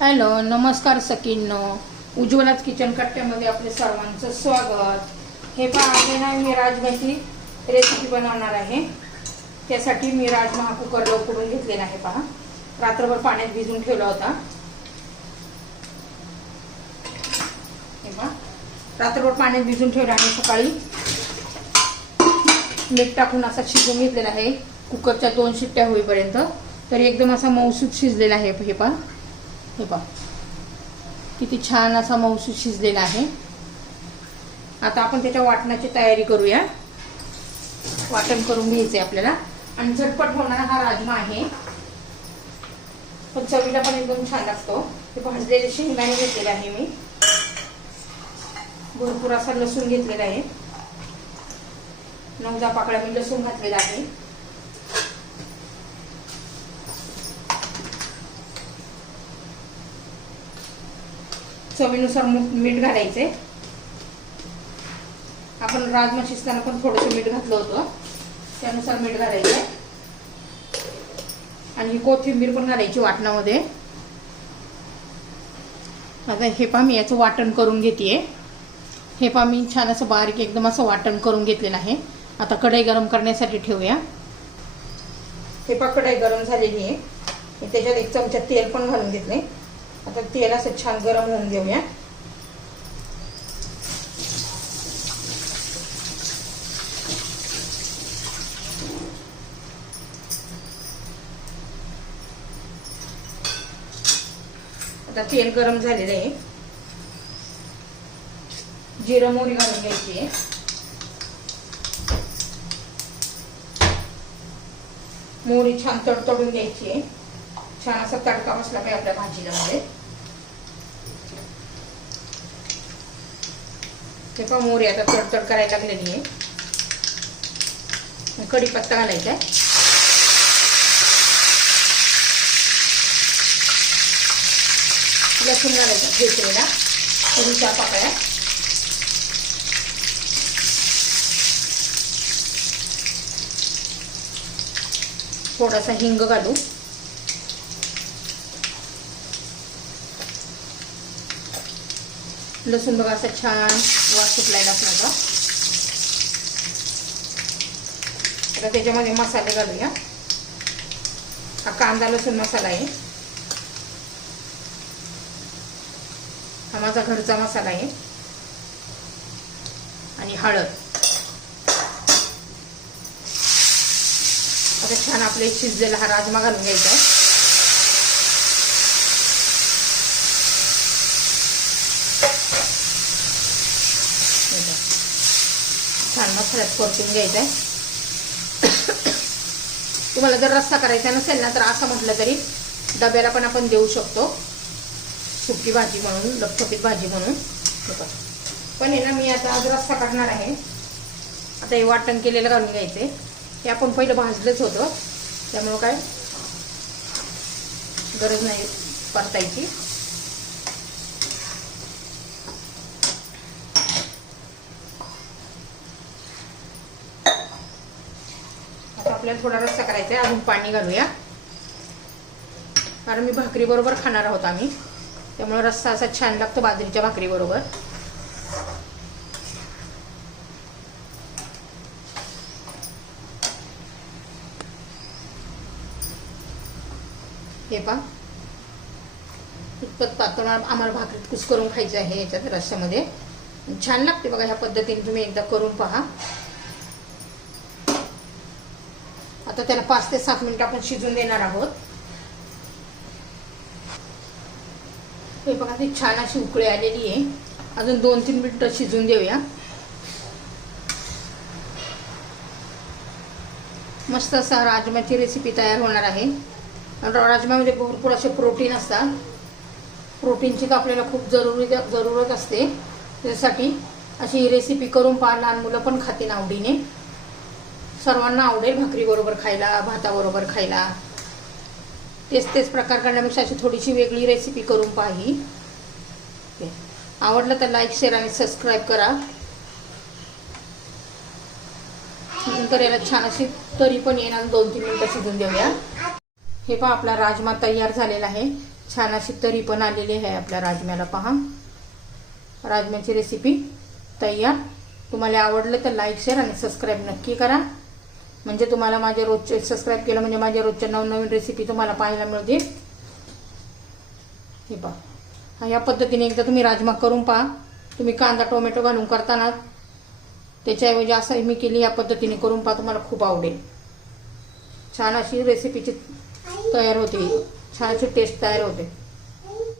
Hello नमस्कार सकींनो उज्ज्वलाच kitchen कट्ट्यामध्ये आपले सर्वांचं स्वागत. हे पहा आज ना मी राजमाची रेसिपी बनवणार आहे. त्यासाठी मी राजमा हा कुकरला उकडून घेतलेला आहे पहा. रात्रभर पाण्यात भिजून ठेवला होता. हे पहा रात्रभर पाण्यात भिजून ठेवला आणि सकाळी मीठ टाकून असा शिजवून घेतलेला आहे. कुकरच्या दोन शिट्ट्या होईपर्यंत. तर एकदम असा मऊसूत शिजलेला आहे हे पहा. हे पहा. किती छान असा मौसू शिजलेला आहे. आता आपण त्याच्या वाटणाची तयारी करूया. वाटण करून घ्यायचे आपल्याला. आणि झटपट होणारा हा राजमा आहे. पण चवीला पण एकदम छान लागतो. ते भाजलेले शेंगदाणे घेतलेले आहे मी. भरपूर असा लसूण घेतलेला आहे. नऊ दहा पाकळ्या मी लसूण घातलेला आहे. चवीनुसार मीठ घालायचे. आपण राजमा शिजताना पण थोडंसं मीठ घातलं होतं. त्यानुसार मीठ घालायचं. आणि ही कोथिंबीर पण घालायची वाटणामध्ये. आता हे पहा मी याचं वाटण करून घेते हे पहा मी छान असं बारीक एकदम असं वाटण करून घेतलेलं आहे. आता कढई गरम करण्यासाठी ठेवूया. हे पहा कढई गरम झालेली आहे. त्याच्यात एक चमचा तेल पण घालून घेतले आता तेल असं छान गरम होऊन देऊया. आता तेल गरम झालेलं आहे. जिरं मोरी घालून घ्यायची आहे. मोहरी छान तडतडून घ्यायची आहे. छान असा तडका बसला पाहिजे आपल्या भाजीला मध्ये. ते पण मोहरी आता तडतड करायला लागलेली आहे कढीपत्ता घालायचा आहे. लसूण घालायचा ठेचलेला. कढीच्या पाकळ्या. थोडासा हिंग घालू. लसूण बघा असा छान वास सुटलायला नव्हता आता त्याच्यामध्ये मसाले घालूया. हा कांदा लसूण मसाला आहे. हा माझा घरचा मसाला आहे. आणि हळद. आता छान आपले शिजलेला हा राजमा घालून घ्यायचा आहे छान मसाल्यात परतून घ्यायचं आहे तुम्हाला जर रस्सा करायचा नसेल ना तर असं म्हटलं तरी डब्याला पण आपण देऊ शकतो. सुकी भाजी म्हणून लपथपीत भाजी म्हणून. पण आहे ना मी आता आज रस्सा काढणार आहे. आता हे वाटण केलेलं घालून घ्यायचे हे आपण पहिलं भाजलंच होतं. त्यामुळं काय गरज नाही परतायची. आपल्याला थोडा रस्सा करायचा आहे. अजून पाणी घालूया. कारण मी भाकरी बरोबर खाणार आहोत आम्ही. त्यामुळे रस्सा असा छान लागतो बाजरीच्या भाकरी बरोबर. हे पा इतपत पातळ आम्हाला भाकरीत कुस करून खायचं आहे याच्यात रस्स्यामध्ये. छान लागते बघा ह्या पद्धतीने तुम्ही एकदा करून पहा. आता त्याला पाच ते सात मिनिट आपण शिजून देणार आहोत. हे बघा ती छान अशी उकळी आलेली आहे. अजून दोन तीन मिनिटं शिजून देऊया. मस्त असा राजमाची रेसिपी तयार होणार आहे. राजमामध्ये भरपूर असे प्रोटीन असतात. प्रोटीनची तर आपल्याला खूप जरुरी जरूरत असते. त्यासाठी अशी ही रेसिपी करून पहा. लहान मुलं पण खातील आवडीने. सर्वांना आवडेल भाकरी बरोबर खायला भाताबरोबर खायला. तेच तेच प्रकार करण्यापेक्षा अशी थोडीशी वेगळी रेसिपी करून पाही. आवडलं तर लाईक शेअर आणि सबस्क्राईब करा. नंतर याला छान अशी तरी पण येणार दोन तीन मिनटं शिजून देऊया. हे पहा आपला राजमा तयार झालेला आहे. छान अशी तरी पण आलेली आहे आपल्या राजम्याला पहा. राजम्याची रेसिपी तयार. तुम्हाला आवडलं तर लाईक शेअर आणि सबस्क्राईब नक्की करा. म्हणजे तुम्हाला माझे रोजचे सबस्क्राईब केलं म्हणजे माझ्या रोजच्या नवनवीन रेसिपी तुम्हाला पाहायला मिळतील. हे पहा. या पद्धतीने एकदा तुम्ही राजमा करून पहा. तुम्ही कांदा टोमॅटो घालून करताना त्याच्याऐवजी असं मी केली या पद्धतीने करून पहा. तुम्हाला खूप आवडेल. छान अशी रेसिपीची तयार होते. छान अशी टेस्ट तयार होते.